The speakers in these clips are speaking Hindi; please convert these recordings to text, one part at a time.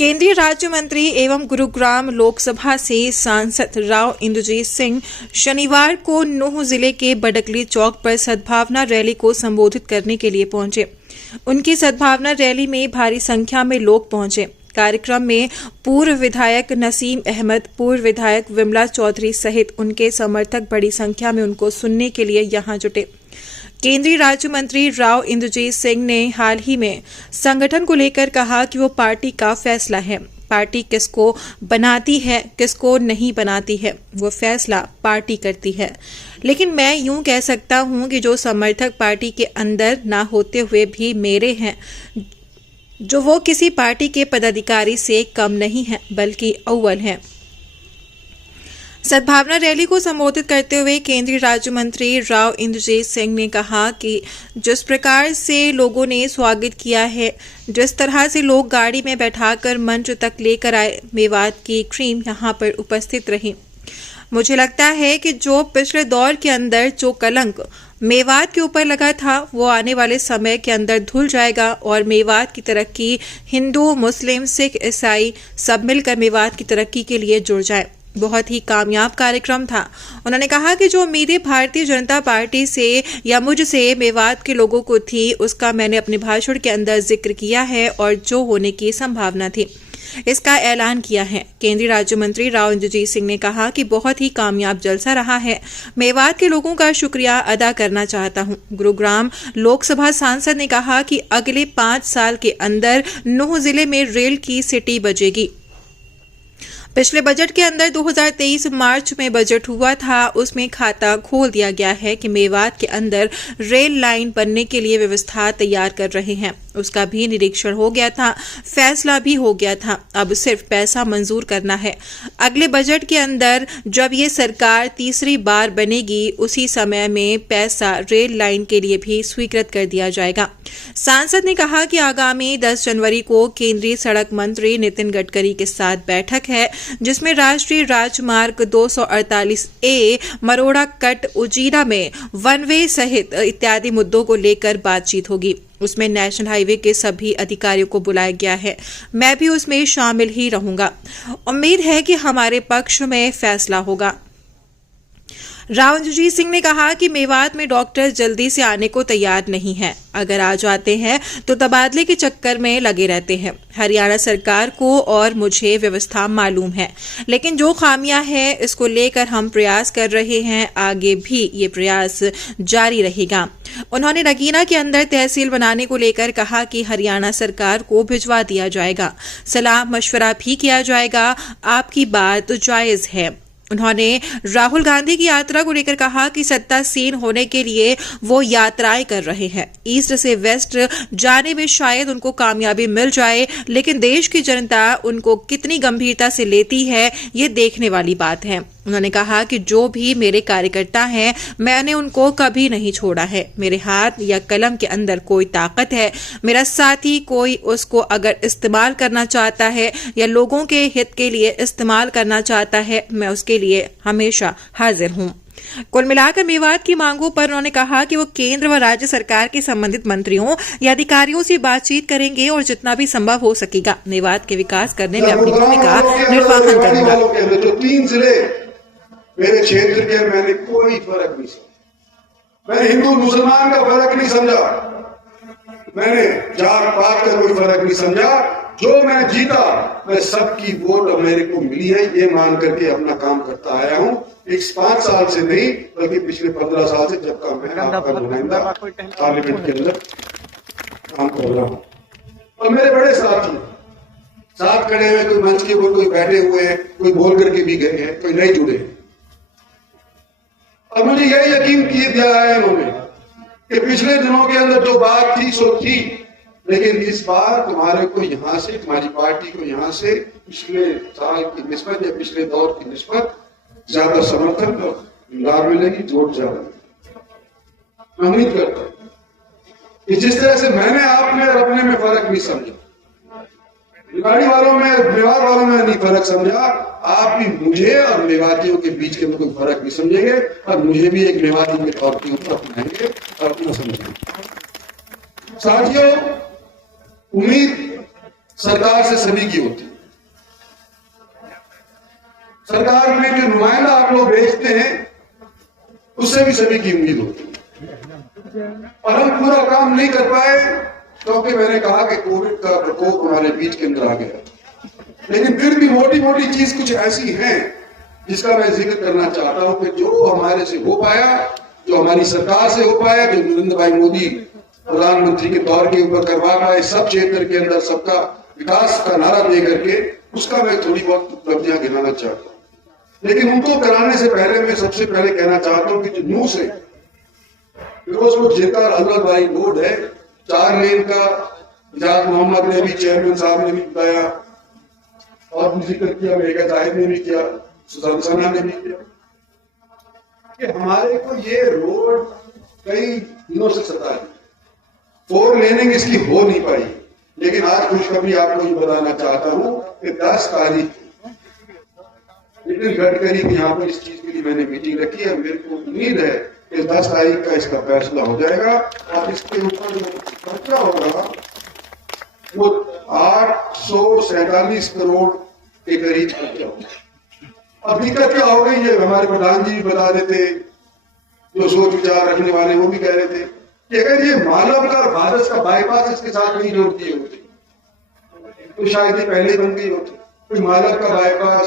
केंद्रीय राज्य मंत्री एवं गुरुग्राम लोकसभा से सांसद राव इंद्रजीत सिंह शनिवार को नूंह जिले के बडकली चौक पर सद्भावना रैली को संबोधित करने के लिए पहुंचे। उनकी सद्भावना रैली में भारी संख्या में लोग पहुंचे। कार्यक्रम में पूर्व विधायक नसीम अहमद, पूर्व विधायक विमला चौधरी सहित उनके समर्थक बड़ी संख्या में उनको सुनने के लिए यहां जुटे। केंद्रीय राज्य मंत्री राव इंद्रजीत सिंह ने हाल ही में संगठन को लेकर कहा कि वो पार्टी का फैसला है। पार्टी किसको बनाती है, किसको नहीं बनाती है, वो फैसला पार्टी करती है। लेकिन मैं यूं कह सकता हूं कि जो समर्थक पार्टी के अंदर ना होते हुए भी मेरे हैं, जो वो किसी पार्टी के पदाधिकारी से कम नहीं है बल्कि अव्वल हैं। सद्भावना रैली को संबोधित करते हुए केंद्रीय राज्य मंत्री राव इंद्रजीत सिंह ने कहा कि जिस प्रकार से लोगों ने स्वागत किया है, जिस तरह से लोग गाड़ी में बैठाकर मंच तक लेकर आए, मेवात की क्रीम यहां पर उपस्थित रही। मुझे लगता है कि जो पिछले दौर के अंदर जो कलंक मेवात के ऊपर लगा था, वो आने वाले समय के अंदर धुल जाएगा और मेवात की तरक्की हिंदू, मुस्लिम, सिख, ईसाई सब मिलकर मेवात की तरक्की के लिए जुड़ जाए। बहुत ही कामयाब कार्यक्रम था। उन्होंने कहा कि जो उम्मीदें भारतीय जनता पार्टी से या मुझसे मेवात के लोगों को थी, उसका मैंने अपने भाषण के अंदर जिक्र किया है और जो होने की संभावना थी, इसका ऐलान किया है। केंद्रीय राज्य मंत्री राव इंद्रजीत सिंह ने कहा कि बहुत ही कामयाब जलसा रहा है। मेवात के लोगों का शुक्रिया अदा करना चाहता हूं। गुरुग्राम लोकसभा सांसद ने कहा कि अगले 5 साल के अंदर नूंह जिले में रेल की सिटी बजेगी। पिछले बजट के अंदर 2023 मार्च में बजट हुआ था, उसमें खाता खोल दिया गया है कि मेवात के अंदर रेल लाइन बनने के लिए व्यवस्था तैयार कर रहे हैं। उसका भी निरीक्षण हो गया था, फैसला भी हो गया था, अब सिर्फ पैसा मंजूर करना है। अगले बजट के अंदर जब ये सरकार तीसरी बार बनेगी, उसी समय में पैसा रेल लाइन के लिए भी स्वीकृत कर दिया जाएगा। सांसद ने कहा कि आगामी 10 जनवरी को केंद्रीय सड़क मंत्री नितिन गडकरी के साथ बैठक है, जिसमें राष्ट्रीय राजमार्ग 248A मरोड़ा कट उजीरा में वन वे सहित इत्यादि मुद्दों को लेकर बातचीत होगी। उसमें नेशनल हाईवे के सभी अधिकारियों को बुलाया गया है। मैं भी उसमें शामिल ही रहूंगा। उम्मीद है कि हमारे पक्ष में फैसला होगा। राव इंद्रजीत सिंह ने कहा कि मेवात में डॉक्टर जल्दी से आने को तैयार नहीं है। अगर आ जाते हैं तो तबादले के चक्कर में लगे रहते हैं। हरियाणा सरकार को और मुझे व्यवस्था मालूम है, लेकिन जो खामियां हैं इसको लेकर हम प्रयास कर रहे हैं। आगे भी ये प्रयास जारी रहेगा। उन्होंने नगीना के अंदर तहसील बनाने को लेकर कहा कि हरियाणा सरकार को भिजवा दिया जाएगा, सलाह मशवरा भी किया जाएगा। आपकी बात जायज है। उन्होंने राहुल गांधी की यात्रा को लेकर कहा कि सत्तासीन होने के लिए वो यात्राएं कर रहे हैं। ईस्ट से वेस्ट जाने में शायद उनको कामयाबी मिल जाए, लेकिन देश की जनता उनको कितनी गंभीरता से लेती है, ये देखने वाली बात है। उन्होंने कहा कि जो भी मेरे कार्यकर्ता हैं, मैंने उनको कभी नहीं छोड़ा है। मेरे हाथ या कलम के अंदर कोई ताकत है, मेरा साथी कोई उसको अगर इस्तेमाल करना चाहता है या लोगों के हित के लिए इस्तेमाल करना चाहता है, मैं उसके लिए हमेशा हाजिर हूं। कुल मिलाकर मेवात की मांगों पर उन्होंने कहा कि वो केंद्र व राज्य सरकार के संबंधित मंत्रियों या अधिकारियों से बातचीत करेंगे और जितना भी संभव हो सकेगा मेवात के विकास करने में अपनी भूमिका निर्वाहन करेंगे। मेरे क्षेत्र के मैंने कोई फर्क नहीं समझा। मैंने हिंदू मुसलमान का फर्क नहीं समझा, मैंने जात पात का कोई फर्क नहीं समझा। जो मैं जीता, मैं सबकी वोट मेरे को मिली है, ये मान करके अपना काम करता आया हूँ। इस 5 साल से नहीं बल्कि पिछले 15 साल से, जब का मैं आपका नुमाइंदा पार्लियामेंट के अंदर काम कर रहा हूँ। और मेरे बड़े साथी साथ खड़े हुए, कोई मंच के ऊपर, कोई बैठे हुए हैं, कोई बोल करके भी गए हैं, कोई नहीं जुड़े। अब मुझे यह यकीन किए दिया है इन्होंने कि पिछले दिनों के अंदर जो बात थी सो थी, लेकिन इस बार तुम्हारे को यहाँ से, तुम्हारी पार्टी को यहाँ से पिछले साल की निस्बत या पिछले दौर की निस्बत ज्यादा समर्थन और लाभ मिलेगी, वोट ज्यादा। मैं उम्मीद करता हूं कि जिस तरह से मैंने आप में और अपने में फर्क नहीं समझा, भिवाड़ी वालों में, मेवात वालों में नहीं फर्क समझा, आप भी मुझे और मेवातियों के बीच के कोई फर्क नहीं समझेंगे और मुझे भी एक मेवाती के तौर के ऊपर अपनाएंगे और अपना समझेंगे। साथियों, उम्मीद सरकार से सभी की होती है। सरकार में जो नुमाइंदा आप लोग भेजते हैं उससे भी सभी की उम्मीद होती है, और हम पूरा काम नहीं कर पाए क्योंकि मैंने कहा कि कोविड का प्रकोप हमारे बीच के अंदर आ गया। लेकिन फिर भी मोटी मोटी चीज कुछ ऐसी है जिसका मैं जिक्र करना चाहता हूं कि जो हमारे से हो पाया, जो हमारी सरकार से हो पाया, जो नरेंद्र भाई मोदी प्रधानमंत्री के तौर के ऊपर करवा पाए, सब क्षेत्र के अंदर सबका विकास का नारा दे करके, उसका मैं थोड़ी बहुत उपलब्धियां गिनाना चाहता हूँ। लेकिन उनको कराने से पहले मैं सबसे पहले कहना चाहता हूं कि जो नू से फिरोजपुर जेकर अलवर रोड है, 4 लेन का, इजाज मोहम्मद ने भी, चेयरमैन साहब ने भी बताया और भी जिक्र किया, मेगा जाहिद ने भी किया, सुशांत सना ने भी किया कि हमारे को ये रोड कई दिनों से सता है, 4 लेनिंग इसकी हो नहीं पाई। लेकिन आज खुशखबरी आपको ये बताना चाहता हूं कि 10 तारीख नितिन गडकरी की यहाँ पर इस चीज के लिए मैंने मीटिंग रखी है। मेरे को उम्मीद है कि 10 तारीख का इसका फैसला हो जाएगा और इसके ऊपर जो खर्चा होगा वो 847 करोड़ के करीब खर्चा होगा। अब दिक्कत क्या हो गई, ये हमारे प्रधान जी भी बता रहे थे, जो सोच विचार रखने वाले वो भी कह रहे थे कि अगर ये मालव का भारत का बाईपास इसके साथ नहीं जोड़ दिए होते तो शायद ये पहले बन गई होती। कोई मालव का बाईपास,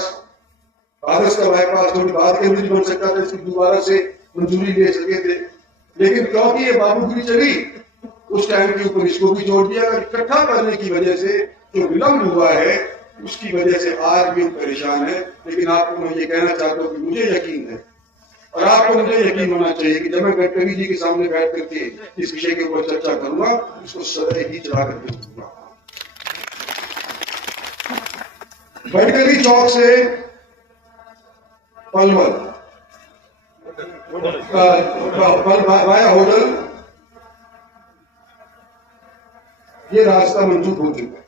भारत का बाईपास थोड़ी बाद के अंदर बन सकता था, इसकी दोबारा से मंजूरी ले सके थे। लेकिन क्योंकि ये बाबूगिरी चली, उस टाइम के ऊपर इसको भी जोड़ दिया। इकट्ठा करने की वजह से जो विलंब हुआ है उसकी वजह से आज भी परेशान है। लेकिन आपको मैं ये कहना चाहता हूँ कि मुझे यकीन है और आपको मुझे यकीन होना चाहिए कि जब मैं गडकरी जी के सामने बैठ करके इस विषय के ऊपर चर्चा करूंगा, इसको सदैव ही चढ़ा करके दूंगा। गडकरी चौक से पलवल वाया होटल ये रास्ता मंजूर हो चुका है।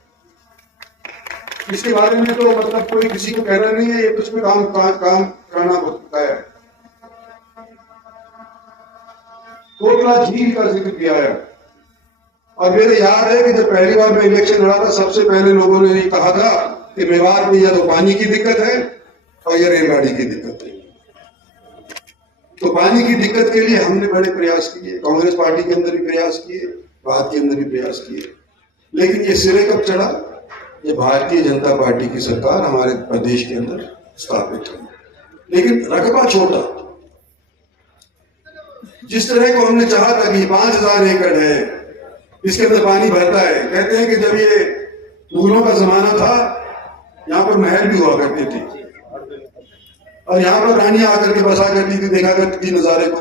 इसके बारे में तो मतलब कोई किसी को कहना नहीं है, ये कुछ भी काम करना होता है। कोटला झील का जिक्र किया है और मेरे याद है कि जब पहली बार मैं इलेक्शन लड़ा था, सबसे पहले लोगों ने ये कहा था कि मेवात में या तो पानी की दिक्कत है और ये रेलगाड़ी की दिक्कत है। तो पानी की दिक्कत के लिए हमने बड़े प्रयास किए, कांग्रेस पार्टी के अंदर भी प्रयास किए, भारत के अंदर भी प्रयास किए, लेकिन ये सिरे कब चढ़ा? ये भारतीय जनता पार्टी की सरकार हमारे प्रदेश के अंदर स्थापित हुई। लेकिन रकबा छोटा, जिस तरह को हमने चाहा था कि 5000 एकड़ है, इसके अंदर पानी भरता है। कहते हैं कि जब ये मुगलों का जमाना था, यहाँ पर महल भी हुआ करते थे और यहाँ पर रानियां आकर के बसा करती थी, देखा करती थी नजारे को।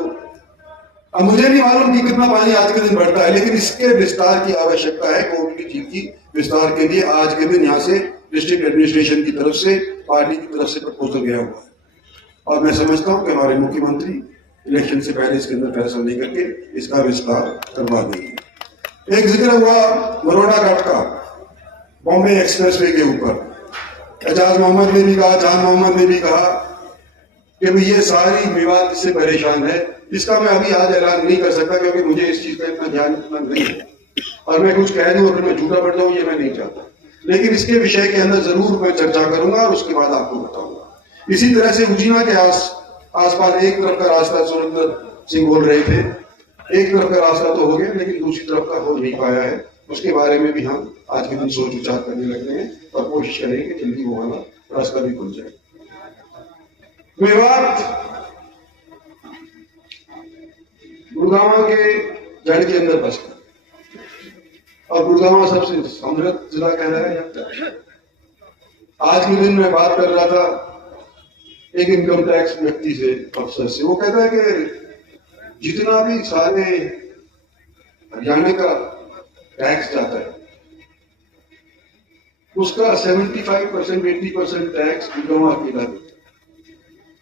अब मुझे नहीं मालूम कि कितना पानी आज के दिन बढ़ता है, लेकिन इसके विस्तार की आवश्यकता है। कोटली झील की विस्तार के लिए आज के दिन यहाँ से डिस्ट्रिक्ट एडमिनिस्ट्रेशन की तरफ से, पार्टी की तरफ से प्रपोजल गया हुआ है और मैं समझता हूँ कि हमारे मुख्यमंत्री इलेक्शन से पहले इसके अंदर फैसला लेकर के इसका विस्तार करवा देंगे। एक जिक्र हुआ बड़ौदा घाट का, बॉम्बे एक्सप्रेसवे के ऊपर। एजाज मोहम्मद ने भी कहा, जान मोहम्मद ने भी कहा कि भाई ये सारी विवाद इससे परेशान है। इसका मैं अभी आज ऐलान नहीं कर सकता क्योंकि मुझे इस चीज का इतना ध्यान नहीं है और मैं कुछ कह दूं और फिर मैं झूठा पड़ जाऊं, ये मैं नहीं चाहता। लेकिन इसके विषय के अंदर जरूर मैं चर्चा करूंगा और उसके बाद आपको बताऊंगा। इसी तरह से उजीना के आसपास एक तरफ का रास्ता सुरेंद्र सिंह बोल रहे थे, एक तरफ का रास्ता तो हो गया लेकिन दूसरी तरफ का हो नहीं पाया है। उसके बारे में भी हम आज के दिन सोच विचार करने लग रहे हैं और कोशिश करेंगे जल्दी वो वाला रास्ता भी खुल जाए। मेवात गुड़गांव के जड़ के अंदर बसता और गुड़गांव सबसे समृद्ध जिला कहलाया जाता है। आज के दिन मैं बात कर रहा था एक इनकम टैक्स व्यक्ति से, अफसर से, वो कहता है कि जितना भी सारे हरियाणा का टैक्स जाता है उसका 75% 80% टैक्स गुड़गांव अकेला देता है,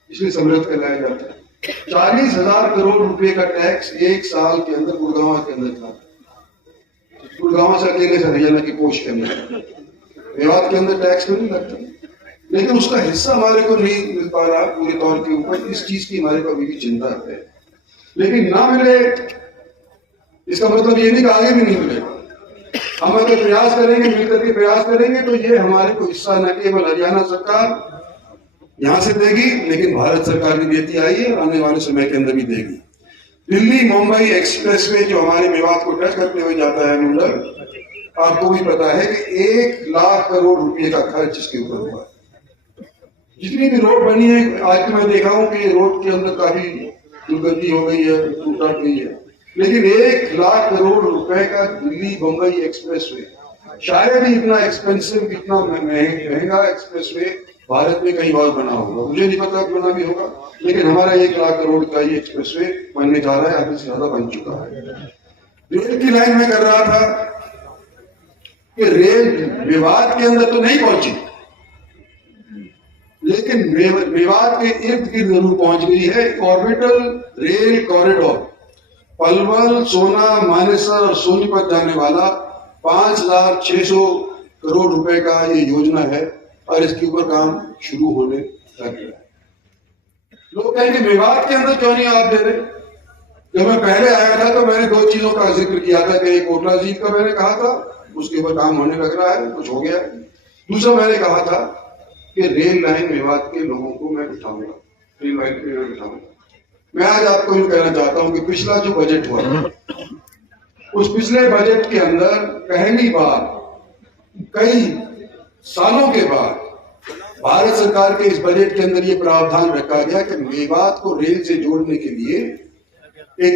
इसलिए समृद्ध कहलाया जाता है। 40,000 करोड़ रुपए का टैक्स एक साल के अंदर गुड़गांव के अंदर था। गुड़गांव से अकेले से हरियाणा की कोश के अंदर, मेवात के अंदर टैक्स तो नहीं लगता, लेकिन उसका हिस्सा हमारे को नहीं मिल पा रहा पूरे तौर के ऊपर। इस चीज की हमारे को अभी भी चिंता है, लेकिन ना मिले इसका मतलब ये नहीं कि आगे भी नहीं मिलेगा। हम अगर प्रयास करेंगे, मिलकर के प्रयास करेंगे, तो ये हमारे को हिस्सा न केवल हरियाणा सरकार यहां से देगी, लेकिन भारत सरकार भी देती आई है, आने वाले समय के अंदर भी देगी। दिल्ली मुंबई एक्सप्रेसवे जो हमारे मेवात को टच करते हुए जाता है मंडल, आपको भी पता है कि 1 लाख करोड़ रुपए का खर्च इसके ऊपर हुआ। जितनी भी रोड बनी है, आज तो मैं देखा हूं कि रोड के अंदर काफी दुर्गति हो गई है, टूट गई है, लेकिन 1 लाख करोड़ रुपए का दिल्ली मुंबई एक्सप्रेसवे, शायद ही इतना एक्सपेंसिव, इतना महंगा एक्सप्रेसवे भारत में कहीं और बना होगा। मुझे नहीं पता बना भी होगा, लेकिन हमारा 1 लाख करोड़ का ये एक्सप्रेसवे बनने जा रहा है, आधे से ज्यादा बन चुका है। रेल की लाइन में कर रहा था कि रेल मेवात के अंदर तो नहीं पहुंची, लेकिन मेवात के इर्द गिर्द जरूर पहुंच गई है। ऑर्बिटल रेल कॉरिडोर पलवल, सोना, मानेसर और सोनीपत जाने वाला 5,600 करोड़ रुपए का ये योजना है और इसके ऊपर काम शुरू होने लग गया है। लोग कहेंगे मेवात के अंदर क्यों नहीं आप दे रहे? जब मैं पहले आया था तो मैंने 2 चीजों का जिक्र किया था कि एक कोटला जीत का मैंने कहा था, उसके ऊपर काम होने लग रहा है, कुछ हो गया है। दूसरा मैंने कहा था कि रेल लाइन मेवात के लोगों को मैं बिठाऊंगा, रेल लाइन पे मैं बिठाऊंगा। मैं आज आपको ये कहना चाहता हूं कि पिछला जो बजट हुआ, उस पिछले बजट के अंदर पहली बार कई सालों के बाद भारत सरकार के इस बजट के अंदर ये प्रावधान रखा गया कि मेवात को रेल से जोड़ने के लिए एक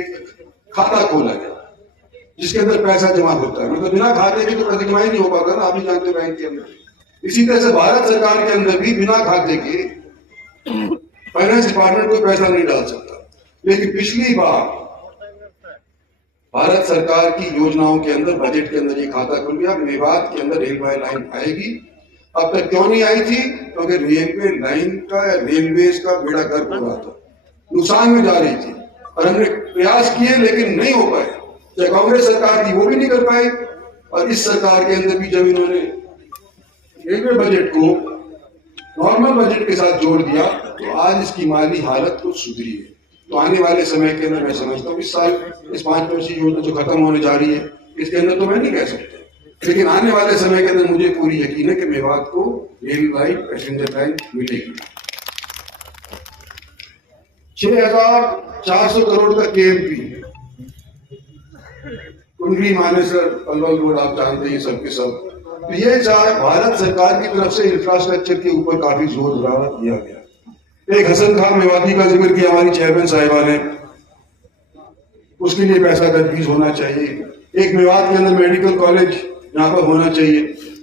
खाता खोला गया, जिसके अंदर पैसा जमा होता है। मतलब बिना खाते के तो कभी जमा ही नहीं हो पाता ना, आप भी जानते हैं बैंक के अंदर। इसी तरह से भारत सरकार के अंदर भी बिना खाते के फाइनेंस डिपार्टमेंट कोई पैसा नहीं डाल सकता। लेकिन पिछली बार भारत सरकार की योजनाओं के अंदर, बजट के अंदर ये खाता खुल गया, मेवात के अंदर रेलवे लाइन आएगी। अब तक क्यों नहीं आई थी? क्योंकि रेलवे लाइन का, रेलवेज का बेड़ा गर्क हो रहा था, नुकसान में जा रही थी, और हमने प्रयास किए लेकिन नहीं हो पाए। चाहे कांग्रेस सरकार थी वो भी नहीं कर पाई, और इस सरकार के अंदर भी जब इन्होंने रेलवे बजट को नॉर्मल बजट के साथ जोड़ दिया, तो आज इसकी माली हालत कुछ सुधरी है। तो आने वाले समय के अंदर मैं समझता हूँ इस साल इस 5 वर्षीय योजना जो खत्म होने जा रही है, इसके अंदर तो मैं नहीं कह सकता, लेकिन आने वाले समय के अंदर मुझे पूरी यकीन है कि मेवात को रेल लाइन, पैसेंजर लाइन मिलेगी। 6,400 करोड़ का KMP, कुंडली, मानेसर, पलवल रोड आप जानते हैं सबके सब। तो ये भारत सरकार की तरफ से इंफ्रास्ट्रक्चर के ऊपर काफी जोर दिया गया। एक हसन खान मेवाती का जिक्र किया हमारी चेयरमैन साहिबा ने, उसके लिए पैसा तजवीज होना चाहिए। एक मेवात के अंदर मेडिकल कॉलेज यहाँ पर होना चाहिए।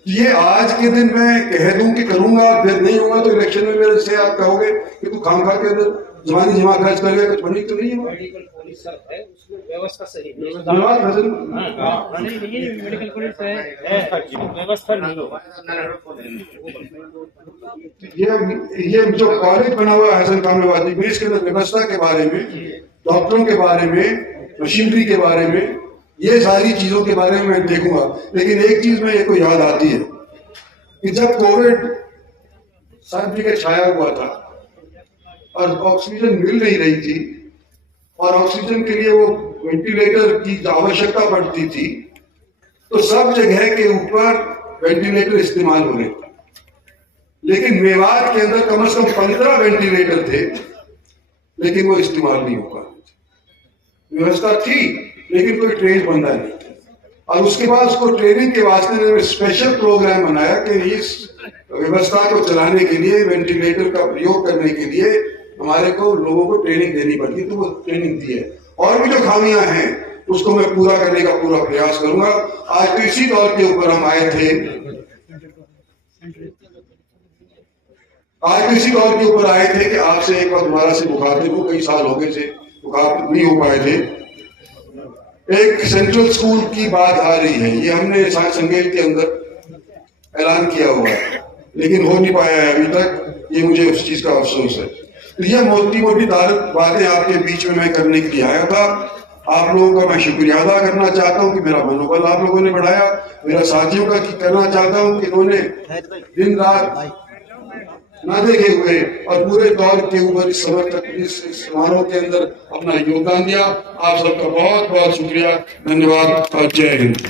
ये आज के दिन मैं कह दूं कि करूंगा, फिर नहीं होगा तो इलेक्शन में मेरे से आप कहोगे कि तू खामखा के अंदर जमानी जमा खर्च कर गया, कुछ बनी तो नहीं है। मेडिकल कॉलेज सर है, उसमें व्यवस्था सही है, मेडिकल कॉलेज है, व्यवस्था नहीं होगा। ये जो कॉलेज बना हुआ है हसन खान मेवाती में, इसके अंदर व्यवस्था के बारे में, डॉक्टरों के बारे में, मशीनरी के बारे में, ये सारी चीजों के बारे में मैं देखूंगा। लेकिन एक चीज मेरे को याद आती है कि जब कोविड सर्टिफिकेट छाया हुआ था और ऑक्सीजन मिल नहीं रही थी, और ऑक्सीजन के लिए वो वेंटिलेटर की आवश्यकता पड़ती थी, तो सब जगह के ऊपर वेंटिलेटर इस्तेमाल हो रहे थे। लेकिन मेवात के अंदर कम से कम 15 वेंटिलेटर थे, लेकिन वो इस्तेमाल नहीं हो पा रहे थे। व्यवस्था थी लेकिन कोई ट्रेन बंदा नहीं था, और उसके बाद उसको ट्रेनिंग के वास्ते स्पेशल प्रोग्राम बनाया कि इस व्यवस्था को चलाने के लिए, वेंटिलेटर का प्रयोग करने के लिए हमारे को लोगों को ट्रेनिंग देनी पड़ती, तो वो ट्रेनिंग दी है। और भी जो खामियां हैं उसको मैं पूरा करने का पूरा प्रयास करूंगा। आज तो इसी दौर के ऊपर हम आए थे, आज तो इसी दौर के ऊपर आए थे कि आपसे एक बार दोबारा से मुखातिब हो, कई साल हो गए थे मुखातिब नहीं हो पाए थे। एक सेंट्रल स्कूल की बात आ रही है, ये हमने संगेल के अंदर ऐलान किया हुआ है, लेकिन हो नहीं पाया है अभी तक। ये मुझे उस चीज का अफसोस है। तो ये मोटी मोटी बातें आपके बीच में मैं करने के लिए आया था। आप लोगों का मैं शुक्रिया अदा करना चाहता हूं कि मेरा मनोबल आप लोगों ने बढ़ाया। मेरा साथियों का करना चाहता हूं कि इन्होंने दिन रात ना देखे हुए और पूरे दौर के ऊपर इस समारोह के अंदर अपना योगदान दिया। आप सबका बहुत बहुत शुक्रिया, धन्यवाद और जय हिंद।